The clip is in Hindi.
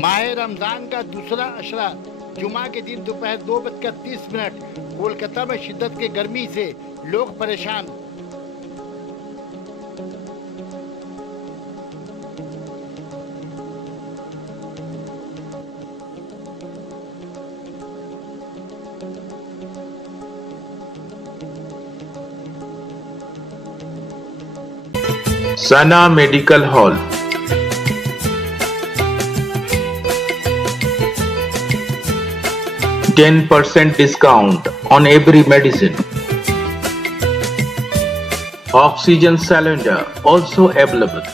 माह रमजान का दूसरा अशरा जुम्मा के दिन दोपहर 2:30 कोलकाता में शिद्दत के गर्मी से लोग परेशान। Sana Medical Hall. %10 discount on every medicine. Oxygen cylinder also available.